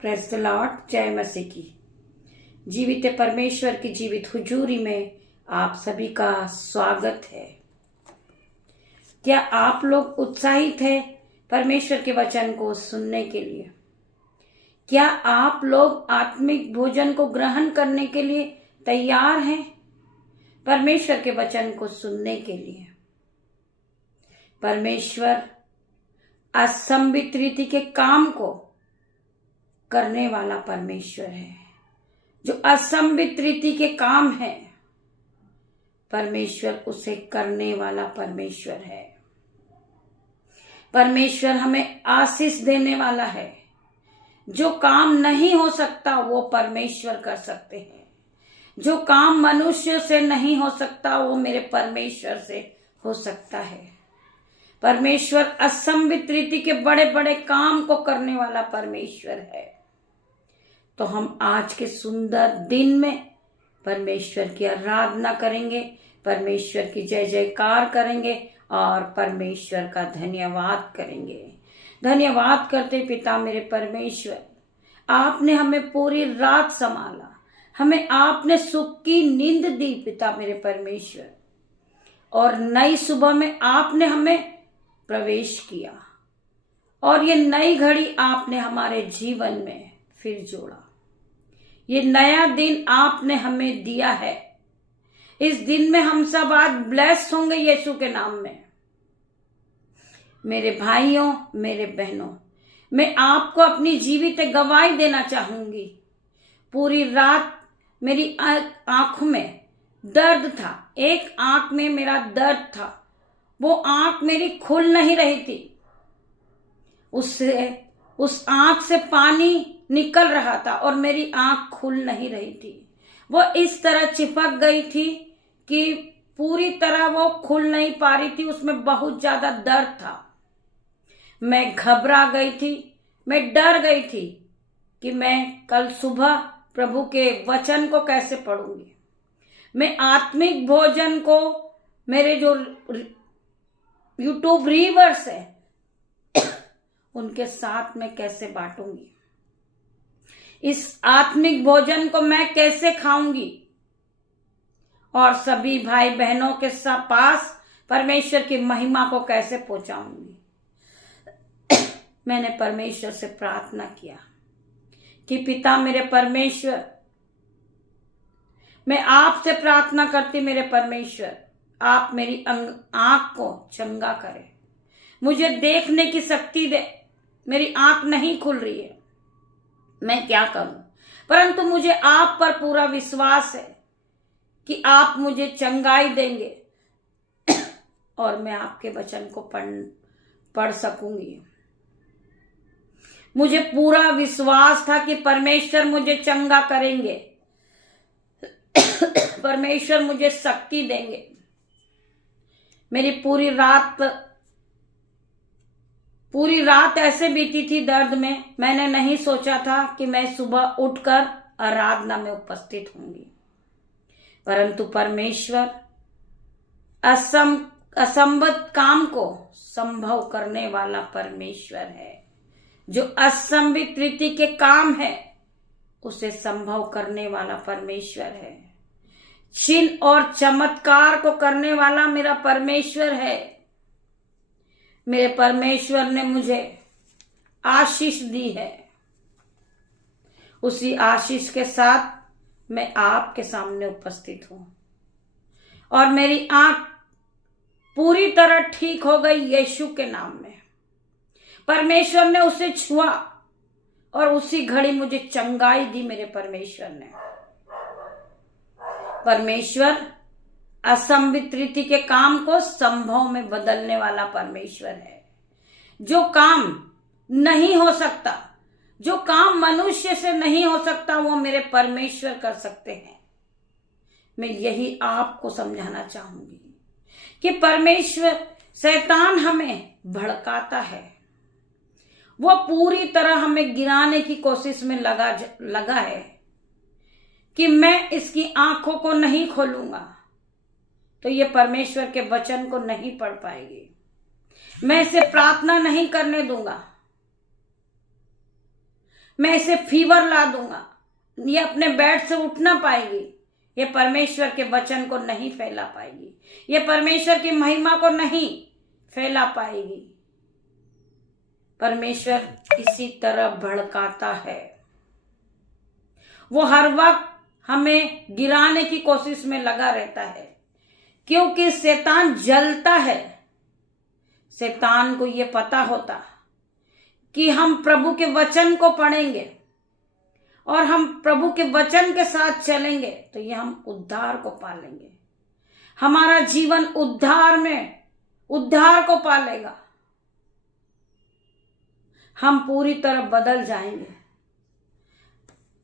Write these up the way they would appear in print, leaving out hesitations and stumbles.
Praise the Lord. जय मसीह की। जीवित परमेश्वर की जीवित हुजूरी में आप सभी का स्वागत है। क्या आप लोग उत्साहित हैं परमेश्वर के वचन को सुनने के लिए? क्या आप लोग आत्मिक भोजन को ग्रहण करने के लिए तैयार हैं? परमेश्वर के वचन को सुनने के लिए। परमेश्वर असंभित रीति के काम को करने वाला परमेश्वर है। जो असंभित रीति के काम है, परमेश्वर उसे करने वाला परमेश्वर है। परमेश्वर हमें आशीष देने वाला है। जो काम नहीं हो सकता वो परमेश्वर कर सकते हैं। जो काम मनुष्य से नहीं हो सकता वो मेरे परमेश्वर से हो सकता है। परमेश्वर असंभित रीति के बड़े बड़े काम को करने वाला परमेश्वर है। तो हम आज के सुंदर दिन में परमेश्वर की आराधना करेंगे, परमेश्वर की जय जयकार करेंगे और परमेश्वर का धन्यवाद करेंगे। धन्यवाद करते पिता मेरे परमेश्वर, आपने हमें पूरी रात संभाला, हमें आपने सुख की नींद दी पिता मेरे परमेश्वर, और नई सुबह में आपने हमें प्रवेश किया और ये नई घड़ी आपने हमारे जीवन में फिर जोड़ा। ये नया दिन आपने हमें दिया है। इस दिन में हम सब आज ब्लेस होंगे यीशु के नाम में। मेरे भाइयों, मेरे बहनों, मैं आपको अपनी जीवित गवाही देना चाहूंगी। पूरी रात मेरी आंखों में दर्द था। एक आंख में मेरा दर्द था, वो आंख मेरी खुल नहीं रही थी। उस आंख से पानी निकल रहा था और मेरी आंख खुल नहीं रही थी। वो इस तरह चिपक गई थी कि पूरी तरह वो खुल नहीं पा रही थी। उसमें बहुत ज्यादा दर्द था। मैं घबरा गई थी, मैं डर गई थी कि मैं कल सुबह प्रभु के वचन को कैसे पढ़ूंगी। मैं आत्मिक भोजन को मेरे जो यूट्यूब रीवर्स है उनके साथ मैं कैसे बांटूंगी। इस आत्मिक भोजन को मैं कैसे खाऊंगी और सभी भाई बहनों के पास परमेश्वर की महिमा को कैसे पहुंचाऊंगी। मैंने परमेश्वर से प्रार्थना किया कि पिता मेरे परमेश्वर, मैं आपसे प्रार्थना करती मेरे परमेश्वर, आप मेरी आंख को चंगा करें, मुझे देखने की शक्ति दे। मेरी आंख नहीं खुल रही है, मैं क्या करूं? परंतु मुझे आप पर पूरा विश्वास है कि आप मुझे चंगाई देंगे और मैं आपके वचन को पढ़ सकूंगी। मुझे पूरा विश्वास था कि परमेश्वर मुझे चंगा करेंगे, परमेश्वर मुझे शक्ति देंगे। मेरी पूरी रात ऐसे बीती थी दर्द में। मैंने नहीं सोचा था कि मैं सुबह उठकर आराधना में उपस्थित होंगी, परंतु परमेश्वर असंभव काम को संभव करने वाला परमेश्वर है। जो असंभित रीति के काम है उसे संभव करने वाला परमेश्वर है। चिन्ह और चमत्कार को करने वाला मेरा परमेश्वर है। मेरे परमेश्वर ने मुझे आशीष दी है। उसी आशीष के साथ मैं आपके सामने उपस्थित हूं और मेरी आंख पूरी तरह ठीक हो गई यीशु के नाम में। परमेश्वर ने उसे छुआ और उसी घड़ी मुझे चंगाई दी। मेरे परमेश्वर ने, परमेश्वर असंभित रीति के काम को संभव में बदलने वाला परमेश्वर है। जो काम नहीं हो सकता, जो काम मनुष्य से नहीं हो सकता, वो मेरे परमेश्वर कर सकते हैं। मैं यही आपको समझाना चाहूंगी कि परमेश्वर, शैतान हमें भड़काता है। वो पूरी तरह हमें गिराने की कोशिश में लगा है कि मैं इसकी आंखों को नहीं खोलूंगा तो ये परमेश्वर के वचन को नहीं पढ़ पाएगी, मैं इसे प्रार्थना नहीं करने दूंगा, मैं इसे फीवर ला दूंगा, ये अपने बेड से उठ ना पाएगी, ये परमेश्वर के वचन को नहीं फैला पाएगी, ये परमेश्वर की महिमा को नहीं फैला पाएगी। परमेश्वर इसी तरह भड़काता है, वो हर वक्त हमें गिराने की कोशिश में लगा रहता है, क्योंकि शैतान जलता है। शैतान को ये पता होता कि हम प्रभु के वचन को पढ़ेंगे और हम प्रभु के वचन के साथ चलेंगे तो ये हम उद्धार को पालेंगे, हमारा जीवन उद्धार को पालेगा, हम पूरी तरह बदल जाएंगे।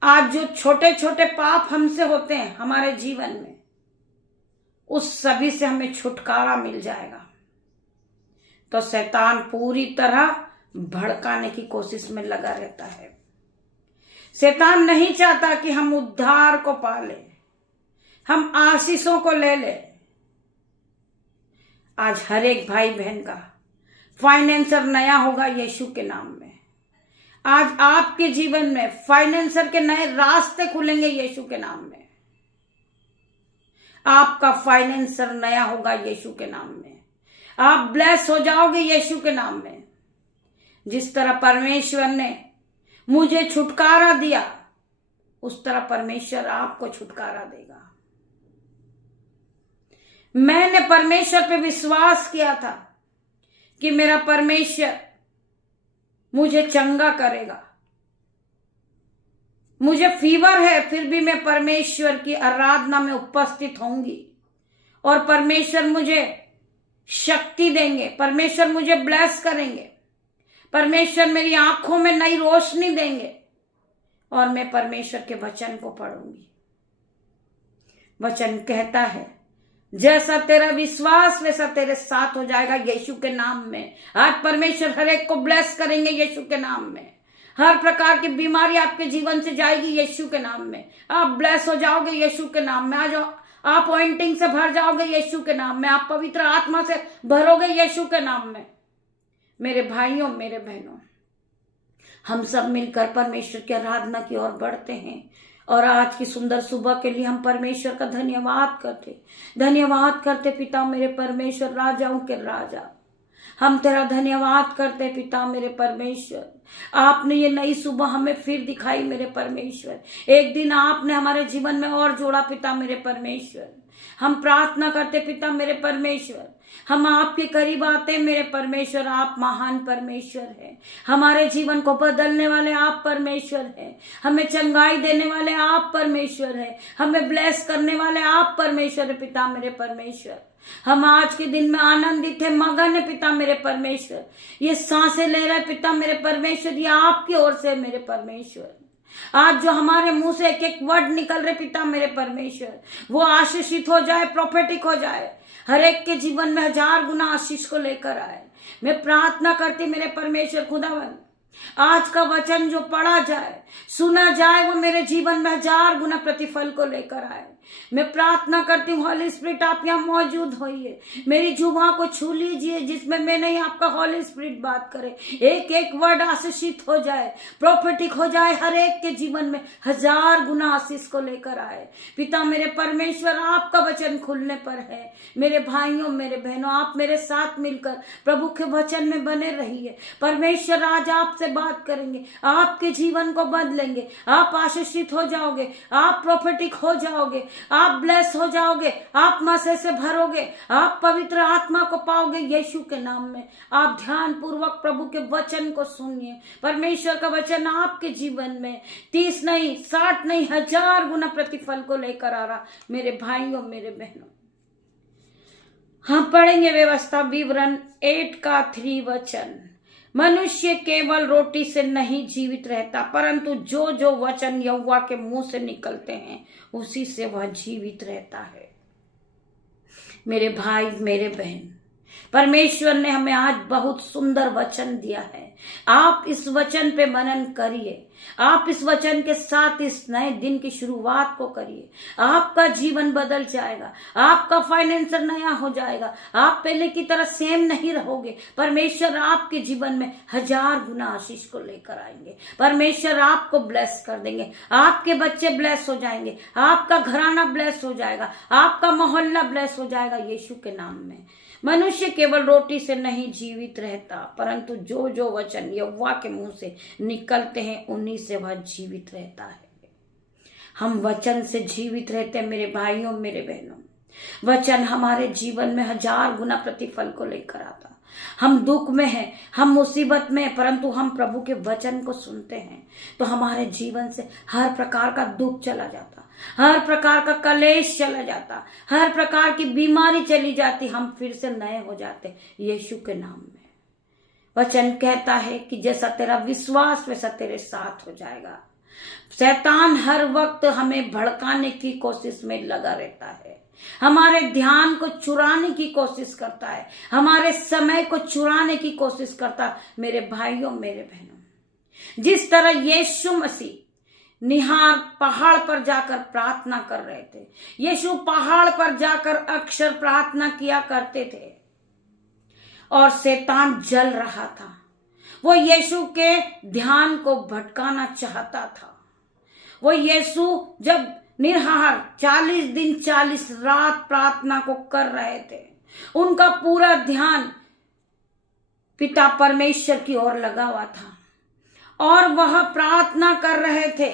आज जो छोटे छोटे पाप हमसे होते हैं हमारे जीवन में, उस सभी से हमें छुटकारा मिल जाएगा। तो शैतान पूरी तरह भड़काने की कोशिश में लगा रहता है। शैतान नहीं चाहता कि हम उद्धार को पाले, हम आशीषों को ले ले। आज हर एक भाई बहन का फाइनेंसर नया होगा यीशु के नाम में। आज आपके जीवन में फाइनेंसर के नए रास्ते खुलेंगे यीशु के नाम में। आपका फाइनेंसर नया होगा यीशु के नाम में। आप ब्लेस हो जाओगे यीशु के नाम में। जिस तरह परमेश्वर ने मुझे छुटकारा दिया, उस तरह परमेश्वर आपको छुटकारा देगा। मैंने परमेश्वर पे विश्वास किया था कि मेरा परमेश्वर मुझे चंगा करेगा। मुझे फीवर है, फिर भी मैं परमेश्वर की आराधना में उपस्थित होंगी और परमेश्वर मुझे शक्ति देंगे, परमेश्वर मुझे ब्लेस करेंगे, परमेश्वर मेरी आंखों में नई रोशनी देंगे और मैं परमेश्वर के वचन को पढ़ूंगी। वचन कहता है जैसा तेरा विश्वास वैसा तेरे साथ हो जाएगा यीशु के नाम में। आज परमेश्वर हर एक को ब्लेस करेंगे यीशु के नाम में। हर प्रकार की बीमारी आपके जीवन से जाएगी यीशु के नाम में। आप ब्लेस हो जाओगे यीशु के नाम में। आज आप ऑइंटिंग से भर जाओगे यीशु के नाम में। आप पवित्र आत्मा से भरोगे यीशु के नाम में। मेरे भाइयों, मेरे बहनों, हम सब मिलकर परमेश्वर की आराधना की ओर बढ़ते हैं और आज की सुंदर सुबह के लिए हम परमेश्वर का धन्यवाद करते पिता मेरे परमेश्वर, राजाओं के राजा। हम तेरा धन्यवाद करते पिता मेरे परमेश्वर। आपने ये नई सुबह हमें फिर दिखाई मेरे परमेश्वर। एक दिन आपने हमारे जीवन में और जोड़ा पिता मेरे परमेश्वर। हम प्रार्थना करते पिता मेरे परमेश्वर, हम आपके करीब आते मेरे परमेश्वर। आप महान परमेश्वर हैं, हमारे जीवन को बदलने वाले आप परमेश्वर हैं, हमें चंगाई देने वाले आप परमेश्वर हैं, हमें ब्लेस करने वाले आप परमेश्वर है पिता मेरे परमेश्वर। हम आज के दिन में आनंदित है, मगन है पिता मेरे परमेश्वर। ये सांसें ले रहे पिता मेरे परमेश्वर, ये आपकी ओर से मेरे परमेश्वर। आज जो हमारे मुंह से एक एक वर्ड निकल रहे पिता मेरे परमेश्वर, वो आशीषित हो जाए, प्रोफेटिक हो जाए, हर एक के जीवन में 1000 गुना आशीष को लेकर आए। मैं प्रार्थना करती मेरे परमेश्वर खुदावन, आज का वचन जो पढ़ा जाए, सुना जाए, वो मेरे जीवन में 1000 गुना प्रतिफल को लेकर आए। मैं प्रार्थना करती हूँ हॉली स्पिरिट आप यहाँ मौजूद होइए, मेरी जुबान को छू लीजिए जिसमें मैं नहीं आपका हॉली स्पिरिट बात करे। एक एक वर्ड आशीषित हो जाए, प्रोफेटिक हो जाए, हर एक के जीवन में 1000 गुना आशीष को लेकर आए। पिता मेरे परमेश्वर, आपका वचन खुलने पर है। मेरे भाइयों, मेरे बहनों, आप मेरे साथ मिलकर प्रभु के वचन में बने रहिए। परमेश्वर आज आपसे बात करेंगे, आपके जीवन को बदलेंगे, आप आशीषित हो जाओगे, आप प्रोफेटिक हो जाओगे, आप ब्लेस हो जाओगे, आप मसे से भरोगे, आप पवित्र आत्मा को पाओगे यीशु के नाम में। आप ध्यान पूर्वक प्रभु के वचन को सुनिए। परमेश्वर का वचन आपके जीवन में 30 नहीं, 60 नहीं, 1000 गुना प्रतिफल को लेकर आ रहा। मेरे भाइयों, मेरे बहनों, हम पढ़ेंगे व्यवस्था विवरण 8 का 3 वचन। मनुष्य केवल रोटी से नहीं जीवित रहता, परंतु जो जो वचन यहोवा के मुंह से निकलते हैं उसी से वह जीवित रहता है। मेरे भाई, मेरे बहन, परमेश्वर ने हमें आज बहुत सुंदर वचन दिया है। आप इस वचन पे मनन करिए, आप इस वचन के साथ इस नए दिन की शुरुआत को करिए। आपका जीवन बदल जाएगा, आपका फाइनेंसर नया हो जाएगा, आप पहले की तरह सेम नहीं रहोगे। परमेश्वर आपके जीवन में 1000 गुना आशीष को लेकर आएंगे। परमेश्वर आपको ब्लेस कर देंगे, आपके बच्चे ब्लेस हो जाएंगे, आपका घराना ब्लेस हो जाएगा, आपका मोहल्ला ब्लेस हो जाएगा यीशु के नाम में। मनुष्य केवल रोटी से नहीं जीवित रहता, परंतु जो जो वचन यहोवा के मुंह से निकलते हैं उन्हीं से वह जीवित रहता है। हम वचन से जीवित रहते हैं मेरे भाइयों, मेरे बहनों। वचन हमारे जीवन में 1000 गुना प्रतिफल को लेकर आता। हम दुख में हैं, हम मुसीबत में हैं, परंतु हम प्रभु के वचन को सुनते हैं तो हमारे जीवन से हर प्रकार का दुख चला जाता, हर प्रकार का कलेश चला जाता, हर प्रकार की बीमारी चली जाती, हम फिर से नए हो जाते यीशु के नाम में। वचन कहता है कि जैसा तेरा विश्वास वैसा तेरे साथ हो जाएगा। शैतान हर वक्त हमें भड़काने की कोशिश में लगा रहता है, हमारे ध्यान को चुराने की कोशिश करता है, हमारे समय को चुराने की कोशिश करता है। मेरे भाइयों, मेरे बहनों, जिस तरह यीशु मसीह निहार पहाड़ पर जाकर प्रार्थना कर रहे थे, यीशु पहाड़ पर जाकर अक्सर प्रार्थना किया करते थे और शैतान जल रहा था। वो यीशु के ध्यान को भटकाना चाहता था। वो यीशु जब निहार 40 दिन 40 रात प्रार्थना को कर रहे थे, उनका पूरा ध्यान पिता परमेश्वर की ओर लगा हुआ था और वह प्रार्थना कर रहे थे।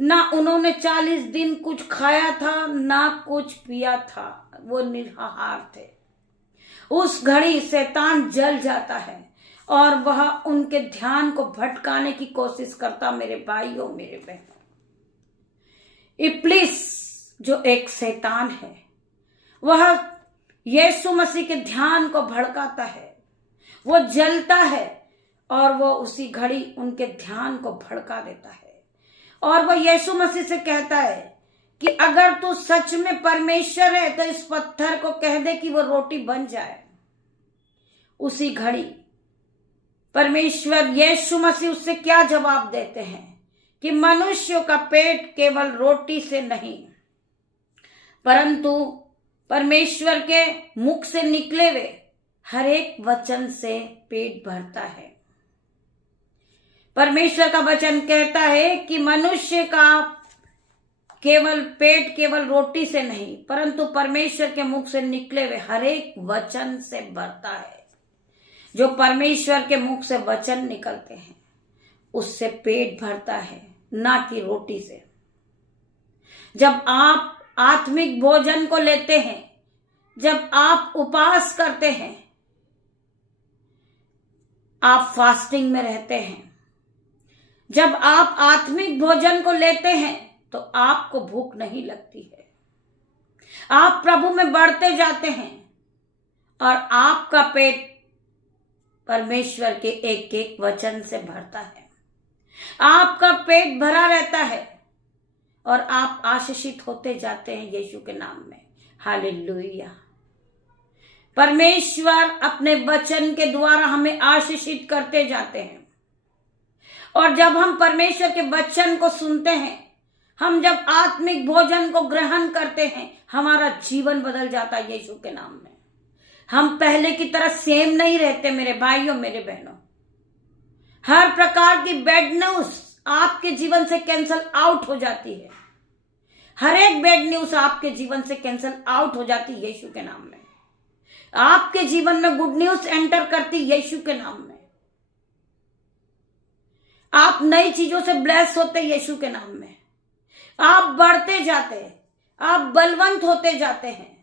ना उन्होंने 40 दिन कुछ खाया था, ना कुछ पिया था, वो निराहार थे। उस घड़ी शैतान जल जाता है और वह उनके ध्यान को भटकाने की कोशिश करता। मेरे भाइयों, मेरे बहनों, इब्लीस जो एक शैतान है, वह यीशु मसीह के ध्यान को भड़काता है, वो जलता है और वो उसी घड़ी उनके ध्यान को भड़का देता है और वो यीशु मसीह से कहता है कि अगर तू सच में परमेश्वर है तो इस पत्थर को कह दे कि वो रोटी बन जाए। उसी घड़ी परमेश्वर यीशु मसीह उससे क्या जवाब देते हैं कि मनुष्यों का पेट केवल रोटी से नहीं परंतु परमेश्वर के मुख से निकले हुए हर एक वचन से पेट भरता है। परमेश्वर का वचन कहता है कि मनुष्य का पेट केवल रोटी से नहीं परंतु परमेश्वर के मुख से निकले हुए हर एक वचन से भरता है। जो परमेश्वर के मुख से वचन निकलते हैं उससे पेट भरता है, ना कि रोटी से। जब आप आत्मिक भोजन को लेते हैं, जब आप उपवास करते हैं, आप फास्टिंग में रहते हैं, जब आप आत्मिक भोजन को लेते हैं तो आपको भूख नहीं लगती है, आप प्रभु में बढ़ते जाते हैं और आपका पेट परमेश्वर के एक एक वचन से भरता है। आपका पेट भरा रहता है और आप आशीषित होते जाते हैं यीशु के नाम में। हालेलुया। परमेश्वर अपने वचन के द्वारा हमें आशीषित करते जाते हैं और जब हम परमेश्वर के वचन को सुनते हैं, हम जब आत्मिक भोजन को ग्रहण करते हैं, हमारा जीवन बदल जाता है यीशु के नाम में। हम पहले की तरह सेम नहीं रहते मेरे भाइयों, मेरे बहनों। हर प्रकार की बैड न्यूज आपके जीवन से कैंसल आउट हो जाती है। हर एक बैड न्यूज आपके जीवन से कैंसल आउट हो जाती है यीशु के नाम में। आपके जीवन में गुड न्यूज एंटर करती यीशु के नाम में। आप नई चीजों से ब्लेस होते यीशु के नाम में। आप बढ़ते जाते हैं, आप बलवंत होते जाते हैं,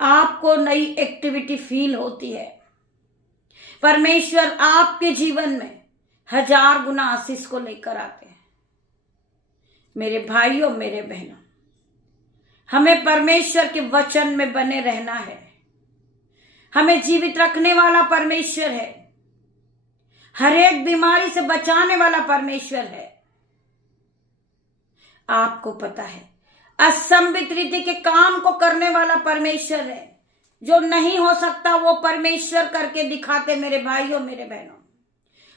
आपको नई एक्टिविटी फील होती है। परमेश्वर आपके जीवन में 1000 गुना आशीष को लेकर आते हैं। मेरे भाइयों, मेरे बहनों, हमें परमेश्वर के वचन में बने रहना है। हमें जीवित रखने वाला परमेश्वर है, हर एक बीमारी से बचाने वाला परमेश्वर है। आपको पता है, असंभित रीति के काम को करने वाला परमेश्वर है, जो नहीं हो सकता वो परमेश्वर करके दिखाते मेरे भाइयों मेरे बहनों।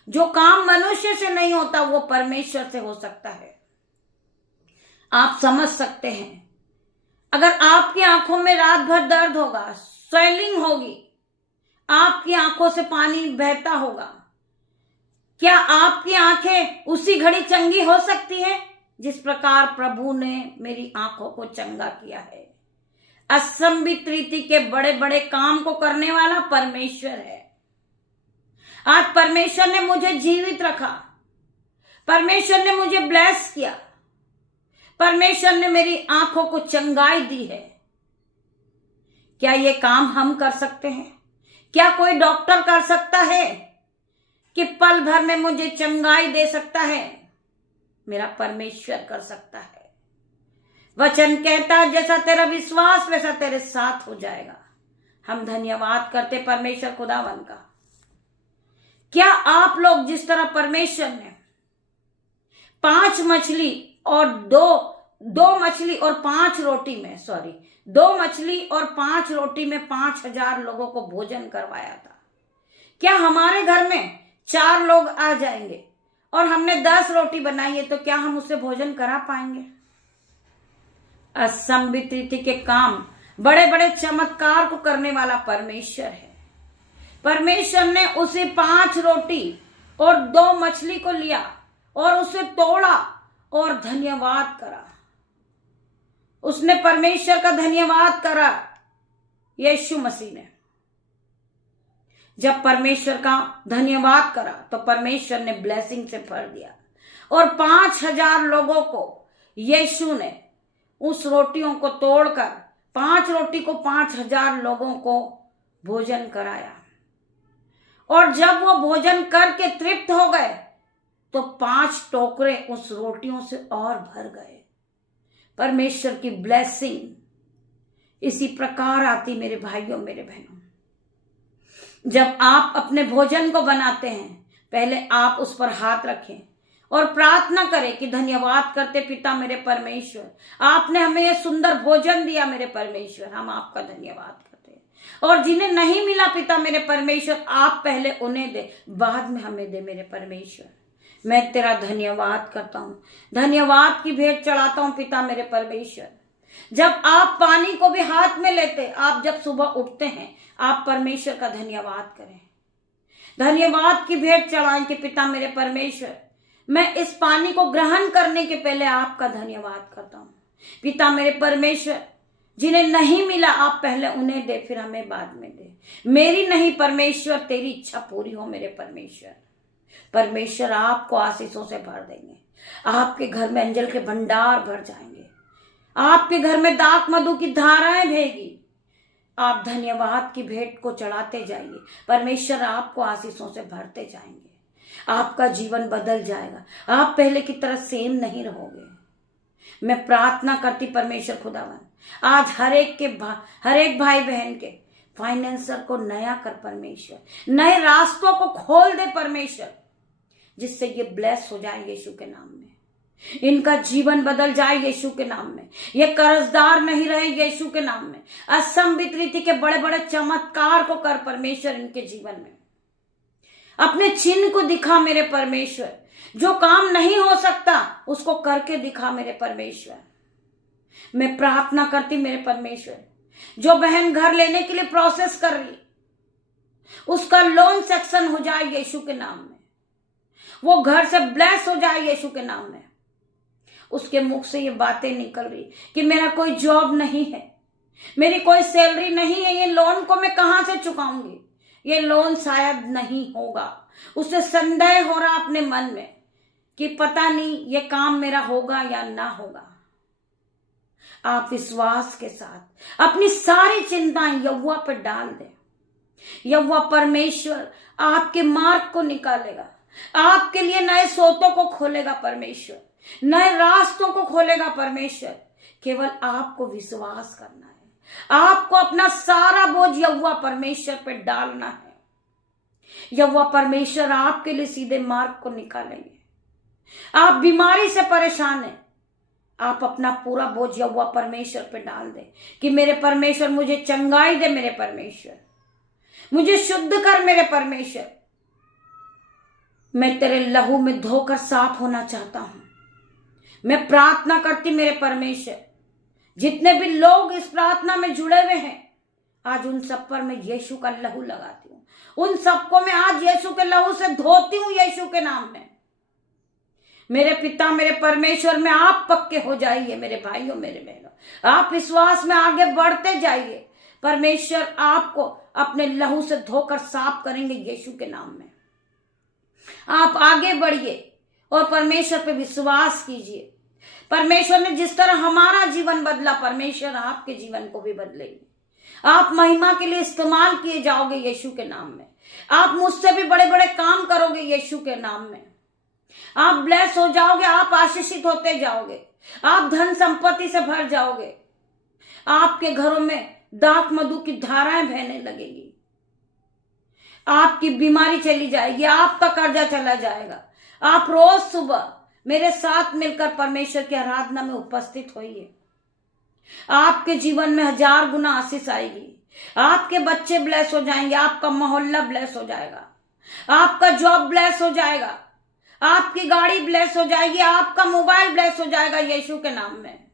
जो काम मनुष्य से नहीं होता वो परमेश्वर से हो सकता है। आप समझ सकते हैं, अगर आपकी आंखों में रात भर दर्द होगा, स्वेलिंग होगी, आपकी आंखों से पानी बहता होगा, क्या आपकी आंखें उसी घड़ी चंगी हो सकती है? जिस प्रकार प्रभु ने मेरी आंखों को चंगा किया है। असंभित रीति के बड़े बड़े काम को करने वाला परमेश्वर है। आज परमेश्वर ने मुझे जीवित रखा, परमेश्वर ने मुझे ब्लेस किया, परमेश्वर ने मेरी आंखों को चंगाई दी है। क्या ये काम हम कर सकते हैं? क्या कोई डॉक्टर कर सकता है कि पल भर में मुझे चंगाई दे सकता है? मेरा परमेश्वर कर सकता है। वचन कहता है जैसा तेरा विश्वास वैसा तेरे साथ हो जाएगा। हम धन्यवाद करते परमेश्वर खुदावन का। क्या आप लोग जिस तरह परमेश्वर ने 5 मछली और 2 मछली और 5 रोटी में 2 मछली और 5 रोटी में 5,000 लोगों को भोजन करवाया था, क्या हमारे घर में 4 लोग आ जाएंगे और हमने 10 रोटी बनाई है तो क्या हम उससे भोजन करा पाएंगे? असंभित रीति के काम, बड़े बड़े चमत्कार को करने वाला परमेश्वर है। परमेश्वर ने उसे 5 रोटी और 2 मछली को लिया और उसे तोड़ा और धन्यवाद करा। उसने परमेश्वर का धन्यवाद करा। यीशु मसीह ने जब परमेश्वर का धन्यवाद करा तो परमेश्वर ने ब्लेसिंग से भर दिया और 5,000 लोगों को यीशु ने उस रोटियों को तोड़कर 5 रोटी को 5,000 लोगों को भोजन कराया। और जब वो भोजन करके तृप्त हो गए तो 5 टोकरे उस रोटियों से और भर गए। परमेश्वर की ब्लेसिंग इसी प्रकार आती मेरे भाइयों मेरे बहनों। जब आप अपने भोजन को बनाते हैं, पहले आप उस पर हाथ रखें और प्रार्थना करें कि धन्यवाद करते पिता मेरे परमेश्वर, आपने हमें यह सुंदर भोजन दिया मेरे परमेश्वर, हम आपका धन्यवाद करते हैं। और जिन्हें नहीं मिला पिता मेरे परमेश्वर, आप पहले उन्हें दे, बाद में हमें दे मेरे परमेश्वर। मैं तेरा धन्यवाद करता हूं, धन्यवाद की भेंट चढ़ाता हूं पिता मेरे परमेश्वर। जब आप पानी को भी हाथ में लेते, आप जब सुबह उठते हैं, आप परमेश्वर का धन्यवाद करें, धन्यवाद की भेंट चढ़ाएं कि पिता मेरे परमेश्वर, मैं इस पानी को ग्रहण करने के पहले आपका धन्यवाद करता हूं। पिता मेरे परमेश्वर, जिन्हें नहीं मिला आप पहले उन्हें दे, फिर हमें बाद में दे। मेरी नहीं परमेश्वर, तेरी इच्छा पूरी हो मेरे परमेश्वर। परमेश्वर आपको आशीषों से भर देंगे, आपके घर में अंजल के भंडार भर जाएंगे, आपके घर में दाख मधु की धाराएं बहेगी। आप धन्यवाद की भेंट को चढ़ाते जाइए, परमेश्वर आपको आशीषों से भरते जाएंगे, आपका जीवन बदल जाएगा, आप पहले की तरह सेम नहीं रहोगे। मैं प्रार्थना करती परमेश्वर खुदावन, आज हर एक भाई बहन के फाइनेंसर को नया कर परमेश्वर, नए रास्तों को खोल दे परमेश्वर, जिससे ये ब्लेस हो जाए यीशु के नाम में, इनका जीवन बदल जाए यीशु के नाम में, ये कर्जदार नहीं रहे यीशु के नाम में। असंभित रीति के बड़े बड़े चमत्कार को कर परमेश्वर इनके जीवन में, अपने चिन्ह को दिखा मेरे परमेश्वर। जो काम नहीं हो सकता उसको करके दिखा मेरे परमेश्वर। मैं प्रार्थना करती मेरे परमेश्वर, जो बहन घर लेने के लिए प्रोसेस कर रही, उसका लोन सेक्शन हो जाए यीशु के नाम में, वो घर से ब्लेस हो जाए यीशु के नाम में। उसके मुख से ये बातें निकल रही कि मेरा कोई जॉब नहीं है, मेरी कोई सैलरी नहीं है, ये लोन को मैं कहां से चुकाऊंगी, ये लोन शायद नहीं होगा। उसे संदेह हो रहा अपने मन में कि पता नहीं ये काम मेरा होगा या ना होगा। आप विश्वास के साथ अपनी सारी चिंताएं यहोवा पर डाल दें। यहोवा परमेश्वर आपके मार्ग को निकालेगा, आपके लिए नए सोतों को खोलेगा परमेश्वर, नए रास्तों को खोलेगा परमेश्वर। केवल आपको विश्वास करना है, आपको अपना सारा बोझ यहोवा परमेश्वर पे डालना है। यहोवा परमेश्वर आपके लिए सीधे मार्ग को निकालेंगे। आप बीमारी से परेशान हैं, आप अपना पूरा बोझ यहोवा परमेश्वर पे डाल दे कि मेरे परमेश्वर मुझे चंगाई दे, मेरे परमेश्वर मुझे शुद्ध कर, मेरे परमेश्वर मैं तेरे लहू में धोकर साफ होना चाहता हूं। मैं प्रार्थना करती मेरे परमेश्वर, जितने भी लोग इस प्रार्थना में जुड़े हुए हैं, आज उन सब पर मैं यीशु का लहू लगाती हूँ। उन सबको मैं आज यीशु के लहू से धोती हूँ, यीशु के नाम में। मेरे पिता, मेरे परमेश्वर में आप पक्के हो जाइए, मेरे भाइयों, मेरे बहनों। आप विश्वास में आगे बढ़ते जाइए। परमेश्वर आपको अपने लहू से धोकर साफ करेंगे यीशु के नाम में। आप आगे बढ़िए और परमेश्वर पे विश्वास कीजिए। परमेश्वर ने जिस तरह हमारा जीवन बदला, परमेश्वर आपके जीवन को भी बदलेगी। आप महिमा के लिए इस्तेमाल किए जाओगे यीशु के नाम में। आप मुझसे भी बड़े बड़े काम करोगे यीशु के नाम में। आप ब्लेस हो जाओगे, आप आशीषित होते जाओगे, आप धन संपत्ति से भर जाओगे। आपके घरों में दाख मधु की धाराएं बहने लगेगी। आपकी बीमारी चली जाएगी, आपका कर्जा चला जाएगा। आप रोज सुबह मेरे साथ मिलकर परमेश्वर की आराधना में उपस्थित होइए। आपके जीवन में 1000 गुना आशीष आएगी। आपके बच्चे ब्लेस हो जाएंगे, आपका मोहल्ला ब्लेस हो जाएगा, आपका जॉब ब्लेस हो जाएगा, आपकी गाड़ी ब्लेस हो जाएगी, आपका मोबाइल ब्लेस हो जाएगा यीशु के नाम में।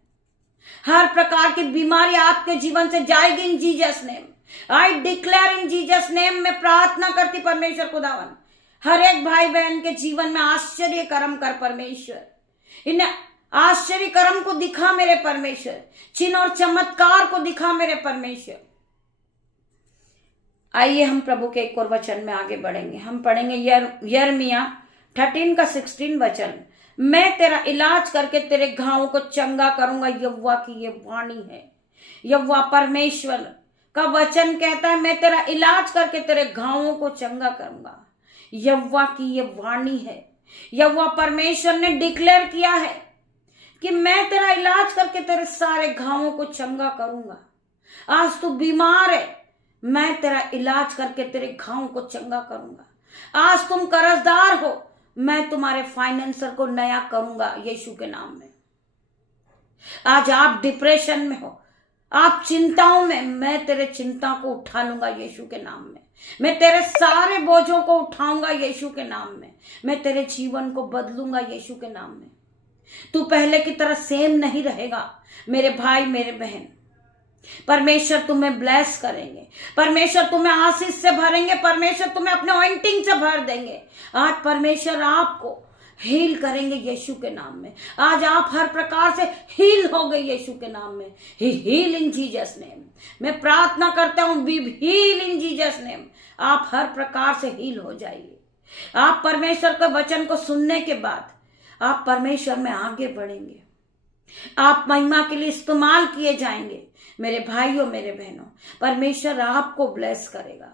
हर प्रकार की बीमारी आपके जीवन से जाएगी इन Jesus name. I declare in Jesus name में प्रार्थना करती परमेश्वर खुदावन, हर एक भाई बहन के जीवन में आश्चर्य कर्म कर परमेश्वर। इन्हें आश्चर्य कर्म को दिखा मेरे परमेश्वर, चिन्ह और चमत्कार को दिखा मेरे परमेश्वर। आइए हम प्रभु के एक और वचन में आगे बढ़ेंगे। हम पढ़ेंगे यिर्मयाह 13 का 16 वचन। मैं तेरा इलाज करके तेरे घावों को चंगा करूंगा, यहोवा की ये वाणी है। यहोवा परमेश्वर का वचन कहता है, मैं तेरा इलाज करके तेरे घावों को चंगा करूंगा। यहोवा की ये वाणी है। यहोवा परमेश्वर ने डिक्लेयर किया है कि मैं तेरा इलाज करके तेरे सारे घावों को चंगा करूंगा। आज तू बीमार है, मैं तेरा इलाज करके तेरे घावों को चंगा करूंगा। आज तुम कर्जदार हो, मैं तुम्हारे फाइनेंसर को नया करूंगा यीशु के नाम में। आज आप डिप्रेशन में हो, आप चिंताओं में, मैं तेरे चिंता को उठा लूंगा यीशु के नाम में। मैं तेरे सारे बोझों को उठाऊंगा यीशु के नाम में। मैं तेरे जीवन को बदलूंगा यीशु के नाम में। तू पहले की तरह सेम नहीं रहेगा मेरे भाई, मेरे बहन। परमेश्वर तुम्हें ब्लेस करेंगे, परमेश्वर तुम्हें आशीष से भरेंगे, परमेश्वर तुम्हें अपने ऑइंटिंग से भर देंगे। आज परमेश्वर आपको हील करेंगे यीशु के नाम में। आज आप हर प्रकार से हील हो गए यीशु के नाम में। He heal in Jesus name. मैं प्रार्थना करता हूं, be heal in Jesus name. आप हर प्रकार से हील हो जाइए। आप परमेश्वर के वचन को सुनने के बाद आप परमेश्वर में आगे बढ़ेंगे। आप महिमा के लिए इस्तेमाल किए जाएंगे मेरे भाइयों, मेरे बहनों। परमेश्वर आपको ब्लेस करेगा,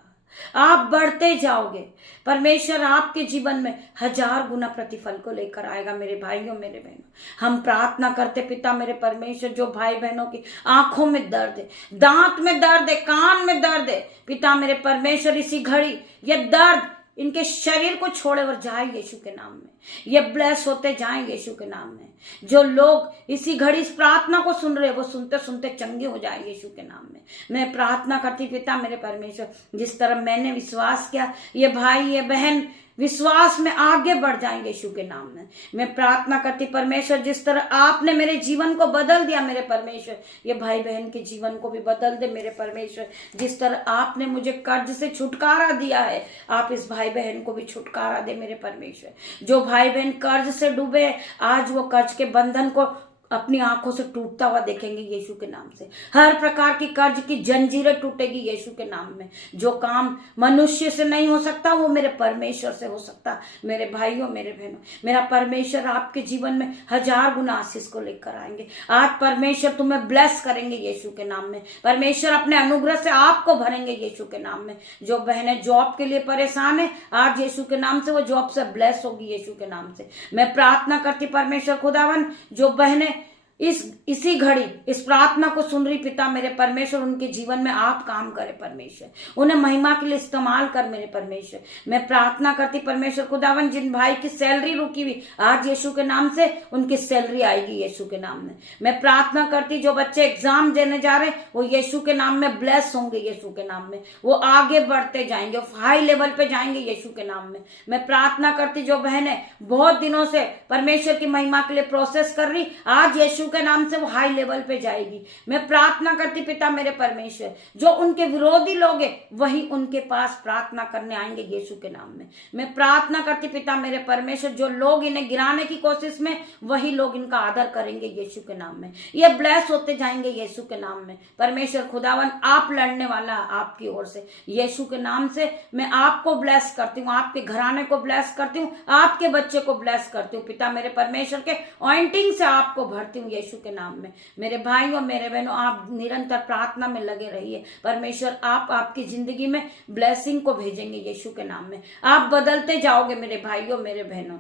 आप बढ़ते जाओगे। परमेश्वर आपके जीवन में 1000 गुना प्रतिफल को लेकर आएगा मेरे भाइयों, मेरे बहनों। हम प्रार्थना करते पिता मेरे परमेश्वर, जो भाई बहनों की आंखों में दर्द है, दांत में दर्द है, कान में दर्द है, पिता मेरे परमेश्वर इसी घड़ी ये दर्द इनके शरीर को छोड़े और जाए यीशु के नाम में। ये ब्लेस होते जाएं यीशु के नाम में। जो लोग इसी घड़ी इस प्रार्थना को सुन रहे, वो सुनते सुनते चंगे हो जाए यीशु के नाम में। मैं प्रार्थना करती पिता मेरे परमेश्वर, जिस तरह मैंने विश्वास किया, ये भाई ये बहन विश्वास में आगे बढ़ जाएंगे यीशु के नाम में। मैं प्रार्थना करती परमेश्वर, जिस तरह आपने मेरे जीवन को बदल दिया मेरे परमेश्वर, ये भाई बहन के जीवन को भी बदल दे मेरे परमेश्वर। जिस तरह आपने मुझे कर्ज से छुटकारा दिया है, आप इस भाई बहन को भी छुटकारा दे मेरे परमेश्वर। जो भाई बहन कर्ज से डूबे, आज वो कर्ज के बंधन को अपनी आंखों से टूटता हुआ देखेंगे यीशु के नाम से। हर प्रकार की कर्ज की जंजीरें टूटेगी यीशु के नाम में। जो काम मनुष्य से नहीं हो सकता, वो मेरे परमेश्वर से हो सकता। मेरे भाइयों, मेरे बहनों, मेरा परमेश्वर आपके जीवन में 1000 गुना आशीष को लेकर आएंगे। आज परमेश्वर तुम्हें ब्लेस करेंगे यीशु के नाम में। परमेश्वर अपने अनुग्रह से आपको भरेंगे यीशु के नाम में। जो बहनें जॉब के लिए परेशान है, आज यीशु के नाम से वो जॉब से ब्लेस होगी यीशु के नाम से। मैं प्रार्थना करती परमेश्वर खुदावन, जो बहनें इसी घड़ी इस प्रार्थना को सुन रही पिता मेरे परमेश्वर, उनके जीवन में आप काम करें परमेश्वर, उन्हें महिमा के लिए इस्तेमाल कर मेरे परमेश्वर। मैं प्रार्थना करती परमेश्वर खुदावन, जिन भाई की सैलरी रुकी हुई आज यीशु के नाम से उनकी सैलरी आएगी यीशु के नाम में। मैं प्रार्थना करती जो बच्चे एग्जाम देने जा रहे हैं वो यीशु के नाम में ब्लेस होंगे यीशु के नाम में, वो आगे बढ़ते जाएंगे, हाई लेवल पे जाएंगे यीशु के नाम में। मैं प्रार्थना करती जो बहनें बहुत दिनों से परमेश्वर की महिमा के लिए प्रोसेस कर रही, आज यीशु के नाम से वो हाई लेवल पे जाएगी। मैं प्रार्थना करती पिता मेरे परमेश्वर, जो उनके विरोधी लोग हैं वही उनके पास प्रार्थना करने आएंगे यीशु के नाम में। मैं प्रार्थना करती पिता मेरे परमेश्वर, जो लोग इन्हें गिराने की कोशिश में वही लोग इनका आदर करेंगे यीशु के नाम में, ये ब्लेस होते जाएंगे यीशु के नाम में। परमेश्वर खुदावन आप लड़ने वाला आपकी ओर से यीशु के नाम से मैं आपको ब्लेस करती हूँ, आपके घराने को ब्लेस करती हूँ, आपके बच्चे को ब्लेस करती हूँ पिता मेरे परमेश्वर के ऑइंटिंग से आपको भरती हूँ यीशु के नाम में। मेरे भाइयों मेरे बहनों, आप निरंतर प्रार्थना में लगे रहिए, परमेश्वर आप आपकी जिंदगी में ब्लेसिंग को भेजेंगे यीशु के नाम में, आप बदलते जाओगे मेरे भाइयों मेरे बहनों।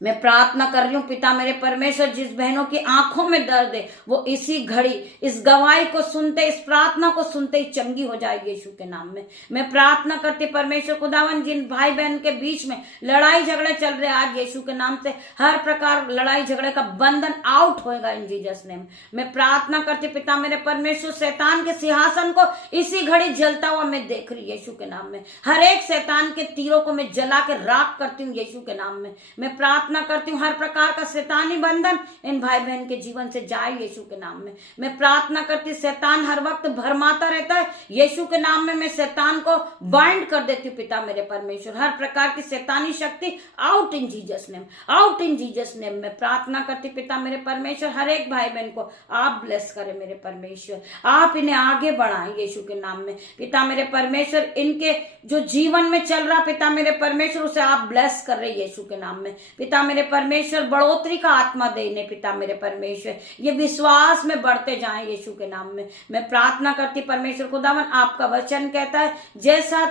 मैं प्रार्थना कर रही हूँ पिता मेरे परमेश्वर, जिस बहनों की आंखों में दर्द है वो इसी घड़ी इस गवाही को सुनते, इस प्रार्थना को सुनते ही चंगी हो जाएगी यीशु के नाम में। मैं प्रार्थना करती परमेश्वर खुदावन, जिन भाई बहन के बीच में लड़ाई झगड़े चल रहे आज यीशु के नाम से हर प्रकार लड़ाई झगड़े का बंधन आउट होएगा इन जीसस नेम। मैं प्रार्थना करती पिता मेरे परमेश्वर, शैतान के सिंहासन को इसी घड़ी जलता हुआ मैं देख रही यीशु के नाम में, हर एक शैतान के तीरों को मैं जला के राख करती हूँ यीशु के नाम में। मैं प्रार्थना करती हूँ हर प्रकार का शैतानी बंधन इन भाई बहन के जीवन से जाए यीशु के नाम में। मैं प्रार्थना करती शैतान हर वक्त भरमाता रहता है यीशु के नाम में, मैं शैतान को बाइंड कर देती हूँ पिता मेरे परमेश्वर, हर प्रकार की शैतानी शक्ति out in Jesus name, out in Jesus name. मैं प्रार्थना करती पिता मेरे परमेश्वर, हर एक भाई बहन को आप ब्लेस करें मेरे परमेश्वर, आप इन्हें आगे बढ़ाएं यीशु के नाम में पिता मेरे परमेश्वर। इनके जो जीवन में चल रहा पिता मेरे परमेश्वर उसे आप ब्लेस कर रहे यीशु के नाम में पिता मेरे परमेश्वर, बढ़ोतरी का आत्मा देने पिता मेरे परमेश्वर, ये विश्वास में बढ़ते जाएं यीशु के नाम में। मैं प्रार्थना करती परमेश्वर खुदावन, आपका वचन कहता है जैसा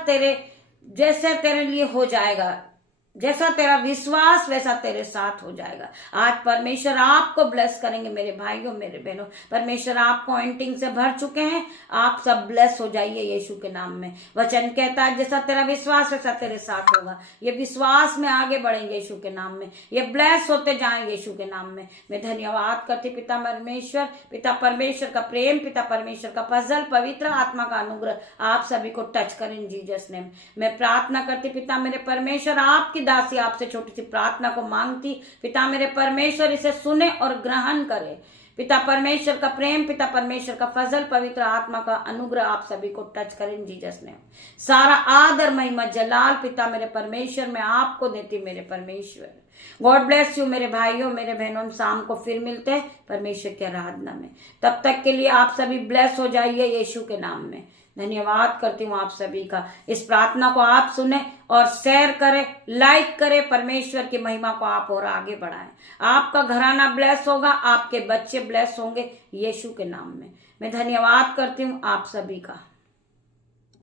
तेरे लिए हो जाएगा, जैसा तेरा विश्वास वैसा तेरे साथ हो जाएगा। आज परमेश्वर आपको ब्लेस करेंगे मेरे भाइयों मेरे बहनों, परमेश्वर आपको एंटिंग से भर चुके हैं, आप सब ब्लेस हो जाइए यीशु के नाम में। वचन कहता है जैसा तेरा विश्वास वैसा तेरे साथ होगा, ये विश्वास में आगे बढ़ेंगे यीशु के नाम में, ये ब्लेस होते जाएं यीशु के नाम में। मैं धन्यवाद करती पिता परमेश्वर, पिता परमेश्वर का प्रेम, पिता परमेश्वर का फजल, पवित्र आत्मा का अनुग्रह आप सभी को टच करें इन जीसस नेम। मैं प्रार्थना करती पिता मेरे परमेश्वर, आपकी दासी आपसे छोटी सी प्रार्थना को मांगती पिता मेरे परमेश्वर, इसे सुने और ग्रहण करे। पिता परमेश्वर का प्रेम, पिता परमेश्वर का फजल, पवित्र आत्मा का अनुग्रह आप सभी को टच करें जीसस ने। सारा आदर महिमा जलाल पिता मेरे परमेश्वर मैं आपको देती मेरे परमेश्वर। गॉड ब्लेस यू मेरे भाइयों मेरे बहनों, शाम को फिर मिलते हैं परमेश्वर की आराधना में। तब तक के लिए आप सभी ब्लेस हो जाइए यीशु के नाम में। धन्यवाद करती हूँ आप सभी का। इस प्रार्थना को आप सुने और शेयर करें, लाइक करें, परमेश्वर की महिमा को आप और आगे बढ़ाएं। आपका घराना ब्लेस होगा, आपके बच्चे ब्लेस होंगे यीशु के नाम में। मैं धन्यवाद करती हूँ आप सभी का।